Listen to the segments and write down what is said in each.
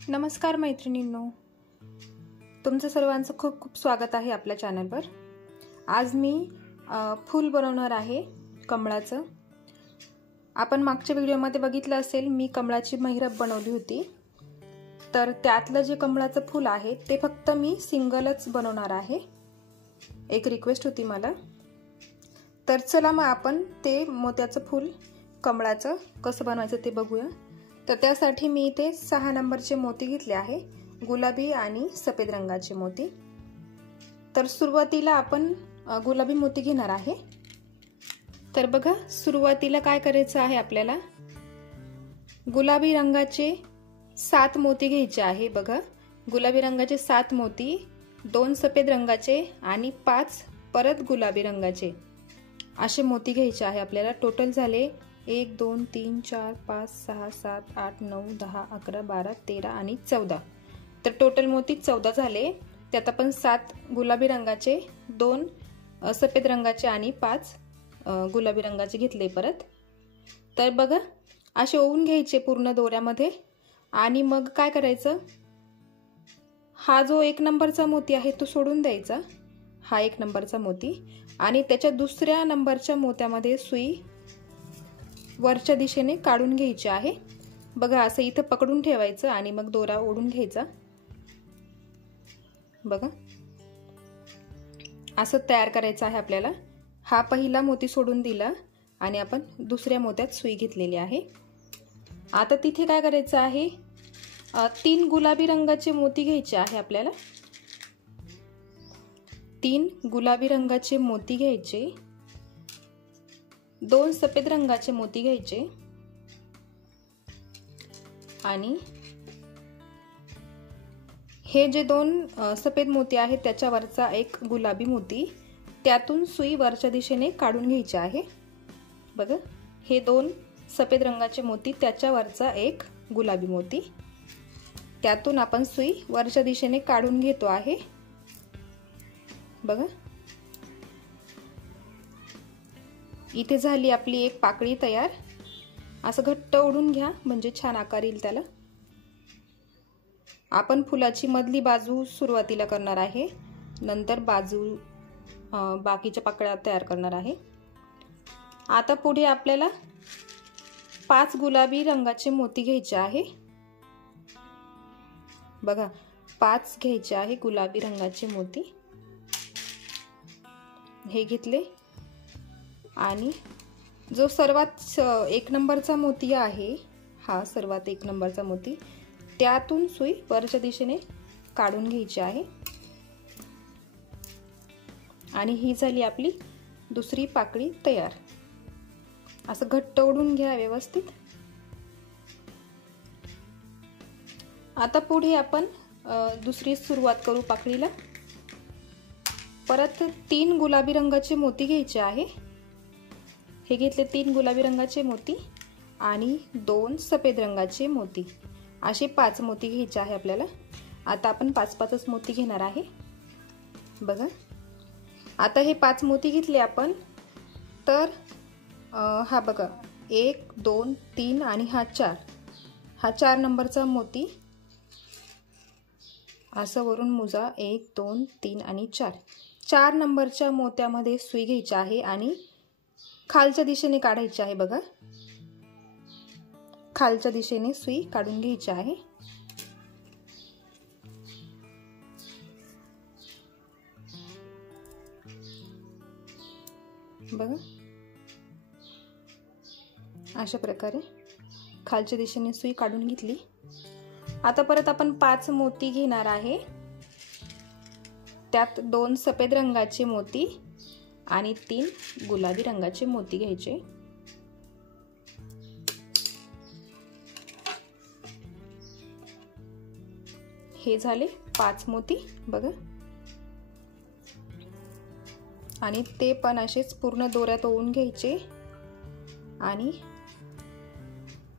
नमस्कार मैत्रिणींनो, तुमचं सर्वांचं खूप खूप स्वागत आहे आपल्या चॅनलवर। आज मी फूल बनवणार आहे कमळाचं। आपण मागच्या व्हिडिओमध्ये बघितलं असेल, मी कमळाची महिरप बनवली होती। तर त्यातलं जे कमळाचं फूल आहे ते फक्त मी सिंगलच बनवणार आहे। एक रिक्वेस्ट होती मला, तर चला मग आपण ते मोत्याचं फूल कमळाचं कसं बनवायचं ते बघूया। तर त्यासाठी मी इथे 6 नंबरचे मोती घेतले आहे, गुलाबी आणि सफेद रंगाचे मोती। तर सुरुवातीला आपण गुलाबी मोती घेणार आहे। तर बघा, सुरुवातीला काय करायचं आहे, आपल्याला गुलाबी रंगाचे 7 मोती घ्यायचे आहे। बघा, गुलाबी रंगाचे 7 मोती, 2 सफेद रंगाचे आणि 5 परत गुलाबी रंगाचे असे मोती घ्यायचे आहे आपल्याला। टोटल झाले 1 2 3 4 5 6 7 8 9 10 11 12 13 आणि 14। तर टोटल मोती 14 झाले। त्यात आपण 7 गुलाबी रंगाचे, 2 सफेद रंगाचे आणि 5 गुलाबी रंगाचे घेतले परत। तर बघा, असे ओवून घ्यायचे पूर्ण दोऱ्यामध्ये। आणि मग काय करायचं, हा जो 1 नंबरचा मोती आहे तो सोडून द्यायचा, हा 1 नंबरचा मोती, आणि त्याच्या दुसऱ्या नंबरच्या मोत्यामध्ये सुई वरच्या दिशेने काढून घ्यायची आहे। बघा, असं इथं पकडून ठेवायचं आणि मग दोरा ओढून घ्यायचा। बघा, असं तयार करायचं आहे आपल्याला। हा पहिला मोती सोडून दिला आणि आपण दुसऱ्या मोत्यात सुई घेतलेली आहे। आता तिथे काय करायचं आहे, 3 गुलाबी रंगाचे मोती घ्यायचे आहे आपल्याला। 3 गुलाबी रंगाचे मोती घ्यायचे, 2 सफेद रंगाचे मोती घ्यायचे आणि हे जे 2 सफेद मोती आहेत त्याच्यावरचा 1 गुलाबी मोती, त्यातून सुई वरच्या दिशेने काढून घ्यायची आहे। बघा, हे 2 सफेद रंगाचे मोती, त्याच्यावरचा 1 गुलाबी मोती, त्यातून आपण सुई वरच्या दिशेने काढून घेतो आहे। बघा, इथे झाली आपली एक पाकळी तयार। असं घट्ट ओढून घ्या म्हणजे छान आकार येईल त्याला। आपण फुलाची मधली बाजू सुरुवातीला करणार आहे, नंतर बाकीच्या पाकळ्या तयार करणार आहे। आता पुढे आपल्याला 5 गुलाबी रंगाचे मोती घ्यायचे आहे। बघा, 5 घ्यायचे आहे गुलाबी रंगाचे मोती, हे घेतले। आणि जो सर्वात 1 नंबरचा मोती आहे, हा सर्वात 1 नंबरचा मोती, त्यातून सुई वरच्या दिशेने काढून घ्यायची आहे। आणि ही झाली आपली दुसरी पाकळी तयार। असं घट्ट ओढून घ्या व्यवस्थित। आता पुढे आपण दुसरी सुरुवात करू पाकळीला। परत 3 गुलाबी रंगाचे मोती घ्यायचे आहे। हे घेतले 3 गुलाबी रंगाचे मोती आणि 2 सफेद रंगाचे मोती, असे 5 मोती घ्यायचे आहे आपल्याला। आता आपण 5-5च मोती घेणार आहे। बघा, आता हे 5 मोती घेतले आपण, तर हा बघा 1 2 3 आणि हा 4, हा 4 नंबरचा मोती असं वरून मोजा, 1 2 3 आणि 4, 4 नंबरच्या मोत्यामध्ये सुई घ्यायची आहे आणि खालच्या दिशेने काढायची आहे। बघा, खालच्या दिशेने सुई काढून घ्यायची आहे। बघा, अशा प्रकारे खालच्या दिशेने सुई काढून घेतली। आता परत आपण 5 मोती घेणार आहे, त्यात 2 सफेद रंगाचे मोती आणि 3 गुलाबी रंगाचे मोती घ्यायचे। हे झाले 5 मोती। बघा, आणि ते पण असेच पूर्ण दोऱ्यात ओवून घ्यायचे। आणि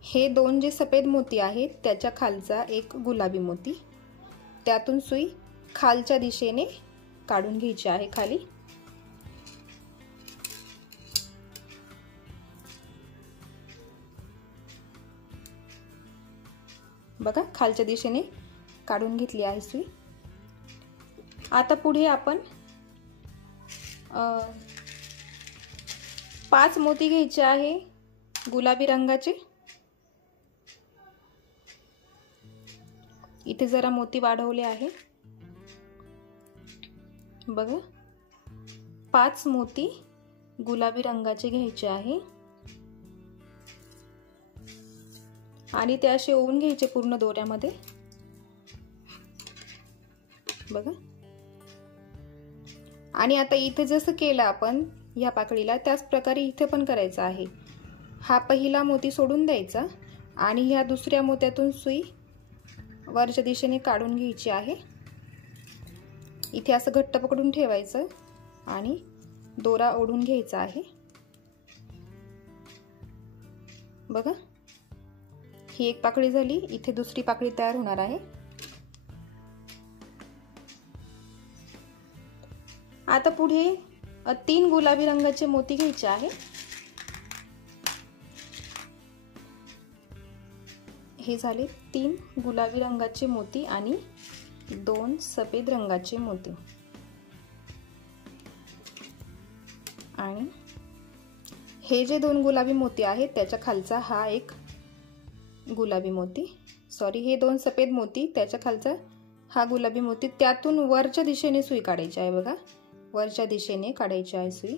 हे 2 जे सफेद मोती आहेत त्याच्या खालचा 1 गुलाबी मोती, त्यातून सुई खालच्या दिशेने काढून घ्यायची आहे खाली। बघा खालच्या दिशेने काढून घेतली आहे सुई। आता पुढे आपण 5 मोती घ्यायचे आहे गुलाबी रंगाचे। इथे जरा मोती वाढवले आहे बघा। 5 मोती गुलाबी रंगाचे घ्यायचे आहे आणि ते असे ओवून घ्यायचे पूर्ण दोऱ्यामध्ये बघा। आणि आता इथे जसं केलं आपण या पाकळीला त्याच प्रकारे इथे पण करायचं आहे। हा पहिला मोती सोडून द्यायचा आणि ह्या दुसऱ्या मोत्यातून सुई वरच्या दिशेने काढून घ्यायची आहे। इथे असं घट्ट पकडून ठेवायचं आणि दोरा ओढून घ्यायचा आहे बघा। ही एक पाकळी झाली, इथे दुसरी पाकळी तयार होणार आहे। आता पुढे 3 गुलाबी रंगाचे मोती घ्यायचे आहे। हे झाले 3 गुलाबी रंगाचे मोती आणि 2 सफेद रंगाचे मोती। आणि हे जे 2 गुलाबी मोती आहेत त्याच्या खालचा हा एक गुलाबी मोती, सॉरी हे 2 सफेद मोती त्याच्या खालचा हा गुलाबी मोती, त्यातून वरच्या दिशेने सुई काढायची आहे बघा। वरच्या दिशेने काढायची आहे सुई।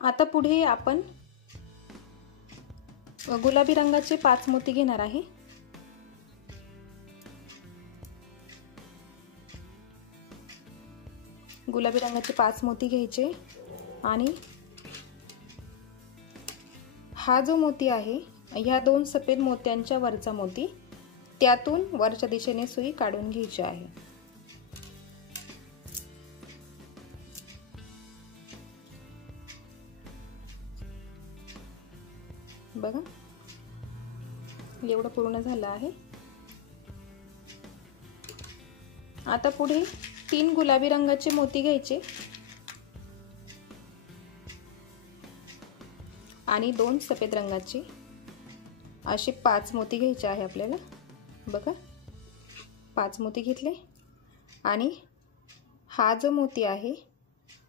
आता पुढे आपण गुलाबी रंगाचे 5 मोती घेणार आहे। गुलाबी रंगाचे 5 मोती घ्यायचे आणि हा जो मोती आहे ह्या 2 सफेद मोत्यांच्या वरचा मोती, त्यातून वरच्या दिशेने सुई काढून घ्यायची आहे बघा। एवढं पूर्ण झालं आहे। आता पुढे 3 गुलाबी रंगाचे मोती घ्यायचे आणि 2 सफेद रंगाचे, असे 5 मोती घ्यायचे आहे आपल्याला बघा। 5 मोती घेतले आणि हा जो मोती आहे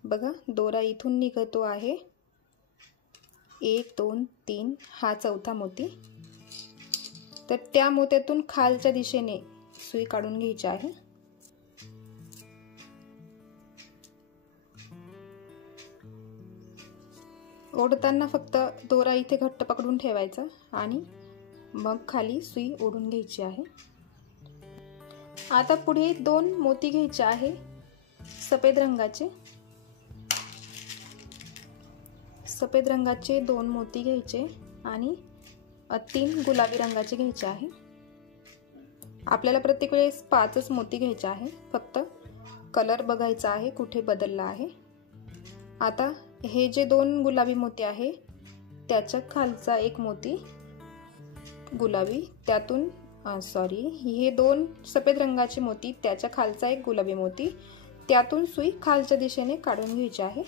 बघा, दोरा इथून निघतो आहे 1 2 3, हा चौथा मोती, तर त्या मोत्यातून खालच्या दिशेने सुई काढून घ्यायची आहे। ओढताना फक्त दोरा इथे घट्ट पकडून ठेवायचा आणि मग खाली सुई ओढून घ्यायची आहे। आता पुढे 2 मोती घ्यायचे आहे सफेद रंगाचे। सफेद रंगाचे 2 मोती घ्यायचे आणि 3 गुलाबी रंगाचे घ्यायचे आहे। आपल्याला प्रत्येक वेळेस 5च मोती घ्यायचे आहे, फक्त कलर बघायचा आहे कुठे बदलला आहे। आता हे जे 2 गुलाबी मोती आहे त्याच्या खालचा एक मोती गुलाबी, त्यातून सॉरी हे 2 सफेद रंगाचे मोती, त्याच्या खालचा एक गुलाबी मोती, त्यातून सुई खालच्या दिशेने काढून घ्यायची आहे।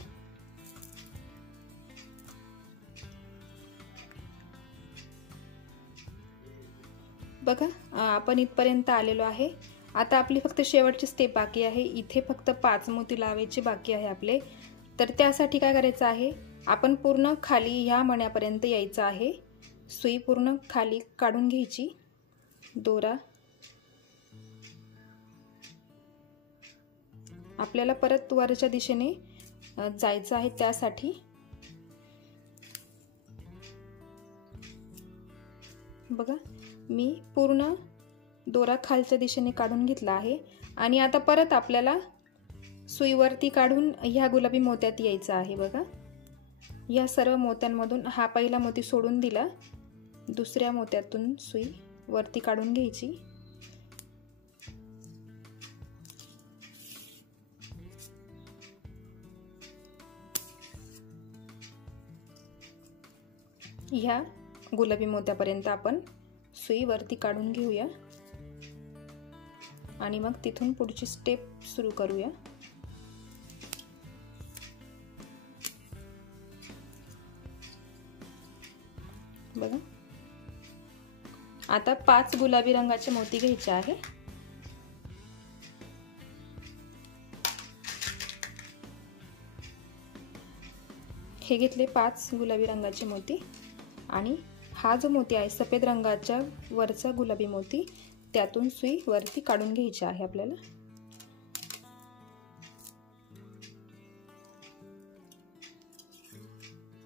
बघा आपण इथपर्यंत आलेलो आहे। आता आपली फक्त शेवटची स्टेप बाकी आहे। इथे फक्त 5 मोती लावायचे बाकी आहे आपले। तर त्यासाठी काय करायचं आहे, आपण पूर्ण खाली ह्या मण्यापर्यंत यायचं आहे। सुई पूर्ण खाली काढून घ्यायची, दोरा आपल्याला परत वरच्या दिशेने जायचं आहे। त्यासाठी बघा मी पूर्ण दोरा खालच्या दिशेने काढून घेतला आहे आणि आता परत आपल्याला सुईवरती काढून ह्या गुलाबी मोत्यात यायचं आहे बघा। या सर्व मोत्यांमधून हा पहिला मोती सोडून दिला, दुसऱ्या मोत्यातून सुई वरती काढून घ्यायची। ह्या गुलाबी मोत्यापर्यंत आपण सुई वरती काढून घेऊया। आणि मग तिथून पुढची स्टेप सुरू करूया। बघा, आता 5 गुलाबी रंगाचे मोती घ्यायचे आहे। हे घेतले 5 गुलाबी रंगाचे मोती आणि हा जो मोती आहे सफेद रंगाच्या वरचा गुलाबी मोती, त्यातून सुई वरती काढून घ्यायची आहे आपल्याला।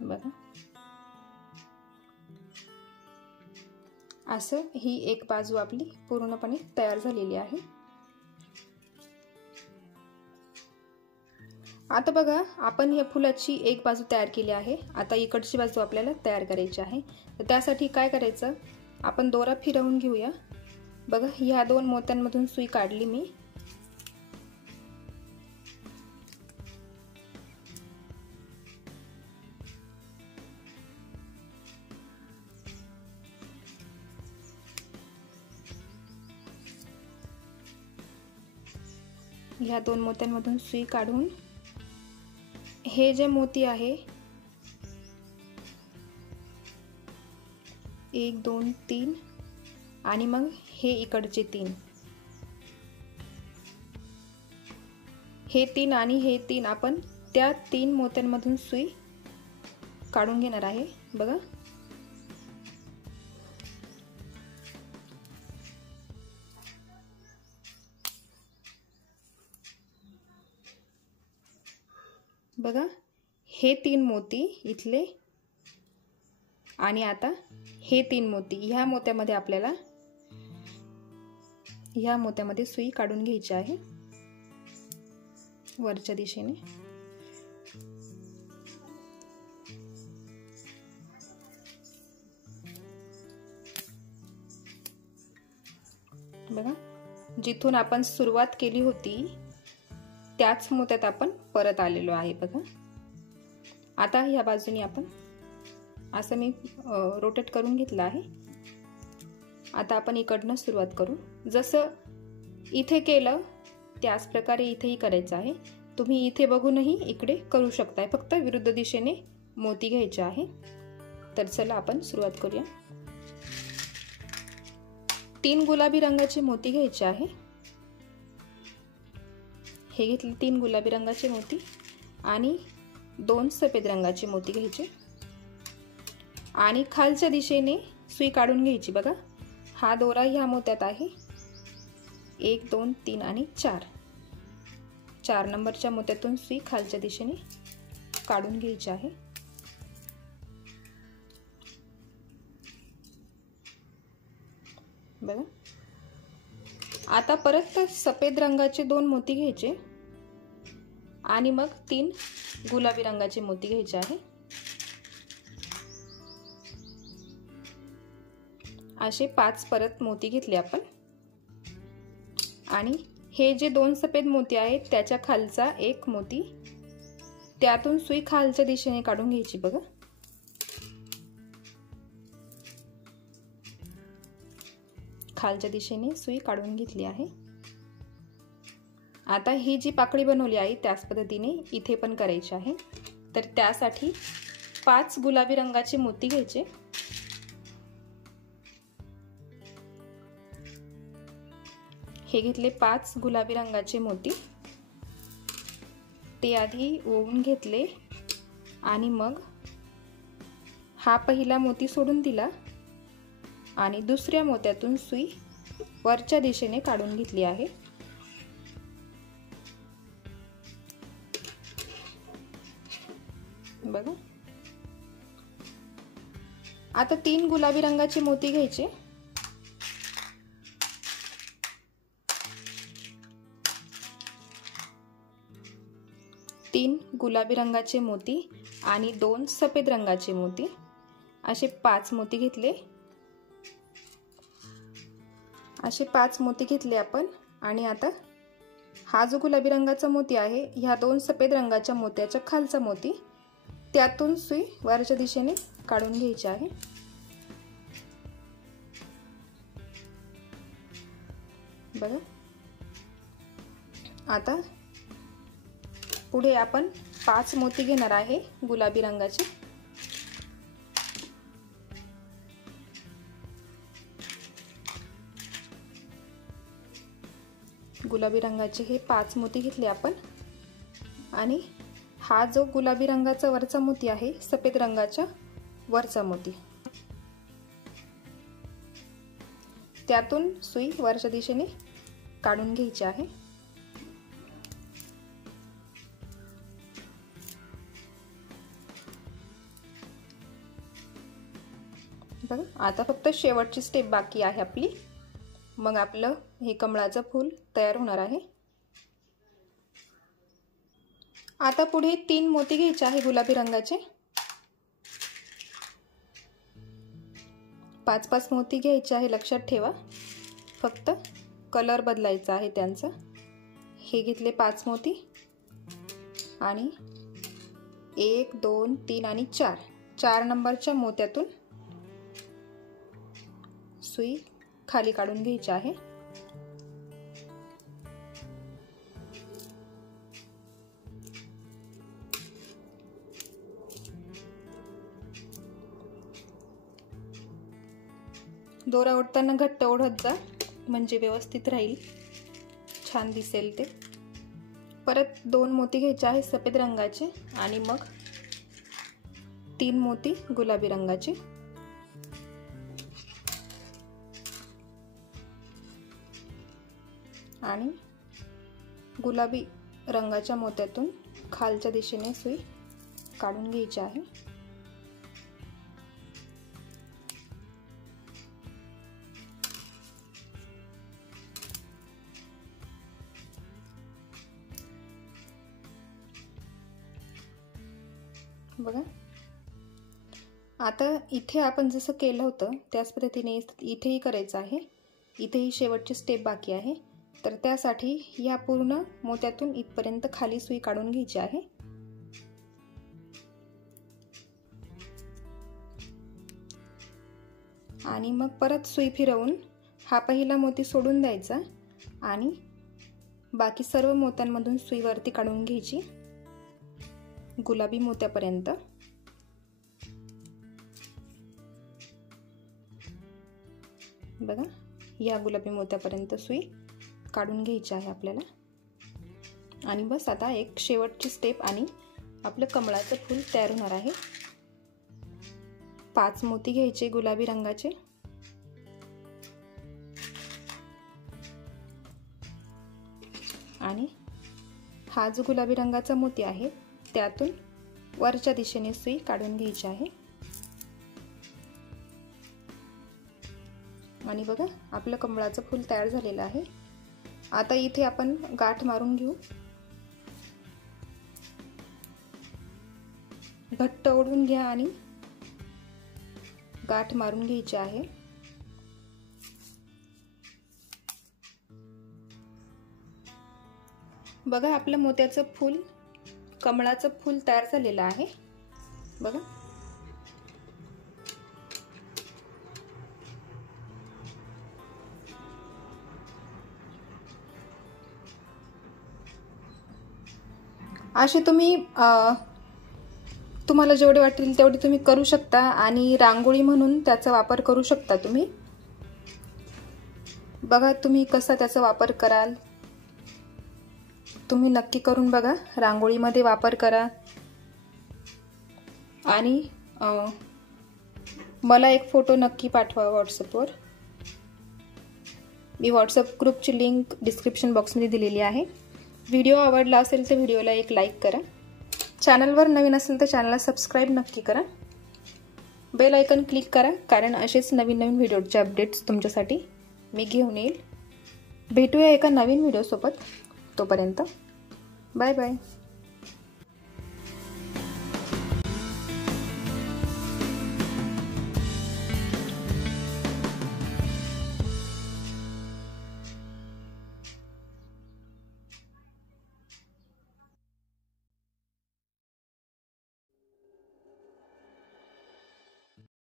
बघा, असं ही एक बाजू आपली पूर्णपणे तयार झालेली आहे। आता बघा, आपण या फुलाची एक बाजू तयार केली आहे। आता इकडची बाजू आपल्याला तयार करायची आहे। तर त्यासाठी काय करायचं, आपण दोरा फिरवून घेऊया। बघा, ह्या 2 मोत्यांमधून सुई काढली मी। ह्या 2 मोत्यांमधून सुई काढून हे जे मोती आहे 1 2 3 आणि मग हे इकडचे 3, हे 3 आणि हे 3 आपण त्या 3 मोत्यांमधून सुई काढून घेणार आहे। बघा, बघा, हे 3 मोती इथले आणि आता हे 3 मोती, ह्या मोत्यामध्ये आपल्याला ह्या मोत्यामध्ये सुई काढून घ्यायची आहे वरच्या दिशेने। बघा, जिथून आपण सुरुवात केली होती त्याच मोत्यात आपण परत आलेलो आहे। बघा, आता या बाजूने आपण असं मी रोटेट करून घेतलं आहे। आता आपण इकडनं सुरुवात करू। जसं इथे केलं त्याच प्रकारे इथेही करायचं आहे। तुम्ही इथे बघूनही इकडे करू शकताय, फक्त विरुद्ध दिशेने मोती घ्यायचे आहे। तर चला आपण सुरुवात करूया। 3 गुलाबी रंगाचे मोती घ्यायचे आहे। हे घेतले 3 गुलाबी रंगाचे मोती आणि 2 सफेद रंगाचे मोती घ्यायचे आणि खालच्या दिशेने सुई काढून घ्यायची। बघा, हा दोरा ह्या मोत्यात आहे। 1 2 3 आणि 4 नंबरच्या मोत्यातून सुई खालच्या दिशेने काढून घ्यायची आहे। बघा, आता परत सफेद रंगाचे 2 मोती घ्यायचे आणि मग 3 गुलाबी रंगाचे मोती घ्यायचे आहे। असे 5 परत मोती घेतले आपण आणि हे जे 2 सफेद मोती आहेत त्याच्या खालचा 1 मोती, त्यातून सुई खालच्या दिशेने काढून घ्यायची। बघा, खालच्या दिशेने सुई काढून घेतली आहे। आता ही जी पाकळी बनवली आहे त्याच पद्धतीने इथे पण करायची आहे। तर त्यासाठी 5 गुलाबी रंगाचे मोती घ्यायचे। हे घेतले 5 गुलाबी रंगाचे मोती, ते आधी ओवून घेतले आणि मग हा पहिला मोती सोडून दिला आणि दुसऱ्या मोत्यातून सुई वरच्या दिशेने काढून घेतली आहे। बघा, आता 3 गुलाबी रंगाचे मोती घ्यायचे। तीन गुलाबी रंगाचे मोती आणि 2 सफेद रंगाचे मोती, असे 5 मोती घेतले। असे 5 मोती घेतले आपण आणि आता हा जो गुलाबी रंगाचा मोती आहे ह्या 2 सफेद रंगाच्या मोत्याच्या खालचा मोती, त्यातून सुई वरच्या दिशेने काढून घ्यायची आहे। बघा, आता पुढे आपण 5 मोती घेणार आहे गुलाबी रंगाचे। गुलाबी रंगाचे हे 5 मोती घेतले आपण आणि हा जो गुलाबी रंगाचा वरचा मोती आहे सफेद रंगाचा वरचा मोती, त्यातून सुई वरच्या दिशेने काढून घ्यायची आहे। बघा आता फक्त शेवटची स्टेप बाकी आहे आपली, मग आपलं हे कमळाचं फूल तयार होणार आहे। आता पुढे 3 मोती घ्यायचे आहे गुलाबी रंगाचे। 5-5 मोती घ्यायचे आहे, लक्षात ठेवा, फक्त कलर बदलायचा आहे त्यांचा। हे घेतले 5 मोती आणि 1 2 3 आणि 4 नंबरच्या मोत्यातून सुई खाली काढून घ्यायची आहे। दोरा ओढताना घट्ट ओढत जा, म्हणजे व्यवस्थित राहील, छान दिसेल ते। परत 2 मोती घ्यायचे आहे सफेद रंगाचे आणि मग 3 मोती गुलाबी रंगाचे। आणि गुलाबी रंगाच्या मोत्यातून खालच्या दिशेने सुई काढून घ्यायची आहे। बघा आता इथे आपण जसं केलं होतं त्याच पद्धतीने इथेही करायचं आहे। इथेही शेवटची स्टेप बाकी आहे, तर त्यासाठी या पूर्ण मोत्यातून इथपर्यंत खाली सुई काढून घ्यायची आहे। आणि मग परत सुई फिरवून हा पहिला मोती सोडून द्यायचा आणि बाकी सर्व मोत्यांमधून सुई वरती काढून घ्यायची गुलाबी मोत्यापर्यंत। बघा या गुलाबी मोत्यापर्यंत सुई काढून घ्यायची आहे आपल्याला। आणि बस आता एक शेवटची स्टेप आणि आपलं कमळाचं फूल तयार होणार आहे। 5 मोती घ्यायचे गुलाबी रंगाचे आणि हा जो गुलाबी रंगाचा मोती आहे त्यातून वरच्या दिशेने सुई काढून घ्यायची आहे। आणि बघा आपलं कमळाचं फूल तयार झालेलं आहे। आता इथे आपण गाठ मारून घेऊ, घट्ट ओढून घ्या आणि गाठ मारून घ्यायची आहे। बघा आपलं मोत्याचं फूल कमळाचं फूल तयार झालेलं आहे। बघा असे तुम्ही तुम्हाला जेवढे वाटेल तेवढे तुम्ही करू शकता आणि रांगोळी म्हणून त्याचा वापर करू शकता तुम्ही। बघा तुम्ही कसा त्याचा वापर कराल, तुम्ही नक्की करून बघा, रांगोळीमध्ये वापर करा। आणि मला एक फोटो नक्की पाठवा व्हॉट्सअपवर। मी व्हॉट्सअप ग्रुपची लिंक डिस्क्रिप्शन बॉक्समध्ये दिलेली आहे। व्हिडिओ आवडला असेल तर व्हिडिओला एक लाईक करा, चॅनलवर नवीन असेल तर चॅनलला सबस्क्राईब नक्की करा, बेल आयकॉन क्लिक करा, कारण असेच नवीन नवीन व्हिडिओचे अपडेट्स तुमच्यासाठी मी घेऊन येईल। भेटूया एका नवीन व्हिडिओ सोबत, तोपर्यंत बाय बाय।